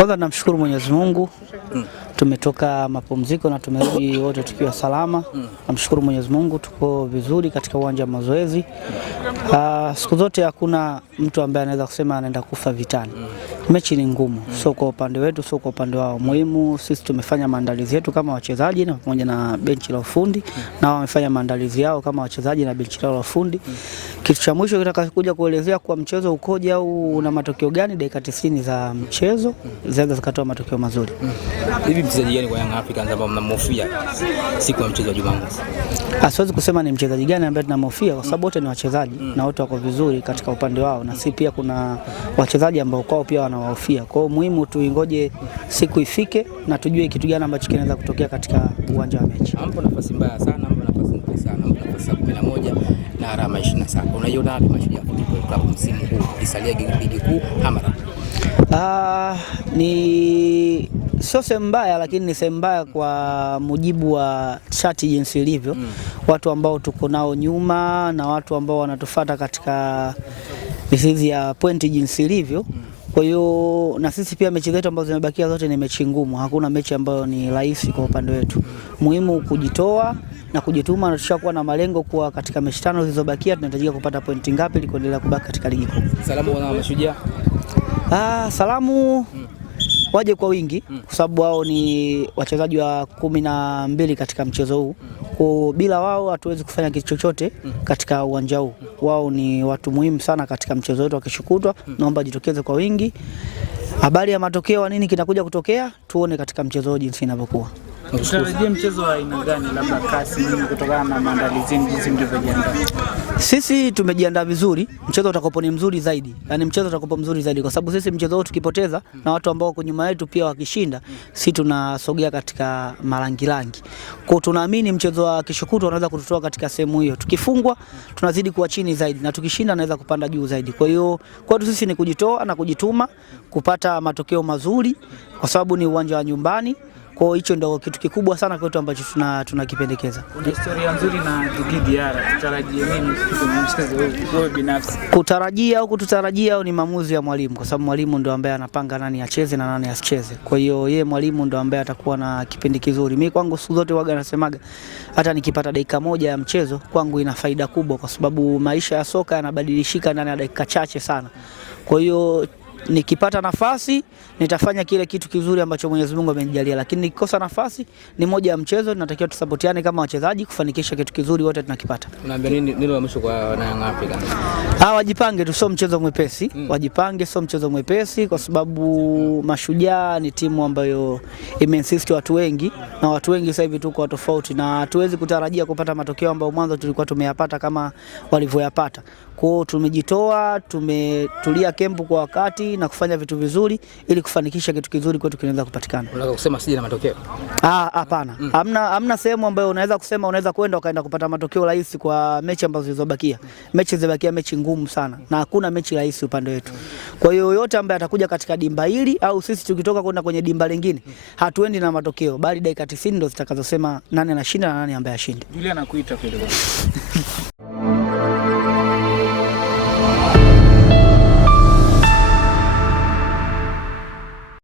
Kwanza namshukuru Mwenyezi Mungu. Tumetoka mapumziko na tumerudi wote tukiwa salama. Namshukuru Mwenyezi Mungu, tuko vizuri katika uwanja wa mazoezi. Siku zote hakuna mtu ambaye anaweza kusema anaenda kufa vitani. Mechi ni ngumu, sio kwa upande wetu, sio kwa upande wao. Muhimu sisi tumefanya maandalizi yetu kama wachezaji na pamoja na benchi la ufundi, na wamefanya maandalizi yao kama wachezaji na benchi lao la ufundi. Kitu cha mwisho kitakachokuja kuelezea kwa mchezo ukoje au una matokeo gani, dakika 90 za mchezo zaweza zikatoa matokeo mazuri. Hivi mchezaji gani kwa Young Africans ambao mnamhofia siku ya mchezo wa Jumamosi? Siwezi kusema ni mchezaji gani ambaye tunamhofia kwa sababu wote ni wachezaji na wote wako vizuri katika upande wao, na si pia kuna wachezaji ambao kwao pia wanawahofia. Kwa hiyo muhimu tuingoje siku ifike na tujue kitu gani ambacho kinaweza kutokea katika uwanja wa mechi. Hampo nafasi mbaya sana, hampo nafasi nzuri sana, hampo nafasi 11 na alama 27. Unaiona wapi Mashujaa Football Club msimu huu isalia ligi kuu Hamara? Ni sio sehemu mbaya, lakini ni sehemu mbaya kwa mujibu wa chati jinsi ilivyo. Watu ambao tuko nao nyuma na watu ambao wanatufuata katika mizizi ya pointi jinsi ilivyo. Kwa hiyo na sisi pia mechi zetu ambazo zimebakia zote ni mechi ngumu. Hakuna mechi ambayo ni rahisi kwa upande wetu. Muhimu kujitoa na kujituma, na tushakuwa na malengo kuwa katika mechi 5 zilizobakia tunahitajika kupata pointi ngapi ili kuendelea kubaki katika ligi kuu. Salamu wana Mashujaa. Salamu waje kwa wingi kwa sababu wao ni wachezaji wa 12 katika mchezo huu. Kwa bila wao hatuwezi kufanya kitu chochote katika uwanja huu. Wao ni watu muhimu sana katika mchezo wetu wa kishukutwa. Naomba jitokeze kwa wingi. Habari ya matokeo nini kinakuja kutokea tuone katika mchezo jinsi inavyokuwa. Tutarajia mchezo wa aina gani, labda kasi nini kutokana na maandalizi jinsi mlivyojiandaa? Sisi tumejiandaa vizuri, mchezo utakopo ni mzuri zaidi. Yaani mchezo utakopo mzuri zaidi kwa sababu sisi mchezo wetu tukipoteza na watu ambao wako nyuma yetu pia wakishinda, sisi tunasogea katika marangi. Kwa hiyo tunaamini mchezo wa kishukutu unaweza kututoa katika sehemu hiyo. Tukifungwa tunazidi kuwa chini zaidi na tukishinda naweza kupanda juu zaidi. Kwa hiyo kwetu sisi ni kujitoa na kujituma kupata matokeo mazuri kwa sababu ni uwanja wa nyumbani. Kwa hicho ndio kitu kikubwa sana kwetu ambacho tunakipendekeza. Kuna historia nzuri na Djigui Diarra, tutarajie nini kwenye mchezo huu wewe binafsi? Kutarajia au kututarajia ni maamuzi ya mwalimu, kwa sababu mwalimu ndio ambaye anapanga nani acheze na nani asicheze. Kwa hiyo yeye mwalimu ndio ambaye atakuwa na kipindi kizuri. Mimi kwangu siku zote waga nasemaga hata nikipata dakika moja ya mchezo kwangu ina faida kubwa, kwa sababu maisha ya soka yanabadilishika ndani ya dakika chache sana. Kwa hiyo nikipata nafasi nitafanya kile kitu kizuri ambacho Mwenyezi Mungu amenijalia, lakini nikikosa nafasi ni moja ya mchezo, tunatakiwa tusapotiane kama wachezaji kufanikisha kitu kizuri wote tunakipata. Unaambia nini la mwisho kwa Young Africans? Wajipange tu, sio mchezo mwepesi. Wajipange, sio mchezo mwepesi kwa sababu Mashujaa ni timu ambayo imeinsist watu wengi na watu wengi sasa hivi tuko tofauti na hatuwezi kutarajia kupata matokeo ambayo mwanzo tulikuwa tumeyapata kama walivyoyapata. Kwa hiyo tumejitoa, tumetulia kempu kwa wakati na kufanya vitu vizuri ili kufanikisha kitu kizuri kwetu kinaweza kupatikana. Unataka kusema sije na matokeo? Hapana. Hamna sehemu ambayo unaweza kusema unaweza kwenda ukaenda kupata matokeo rahisi kwa mechi ambazo zilizobakia. Mechi zilizobakia mechi ngumu sana na hakuna mechi rahisi upande wetu. Kwa hiyo yote ambaye atakuja katika dimba hili au sisi tukitoka kwenda kwenye dimba lingine, hatuendi na matokeo bali dakika 90 ndio zitakazosema nani anashinda na nani ambaye ashinde. Julian anakuita kidogo.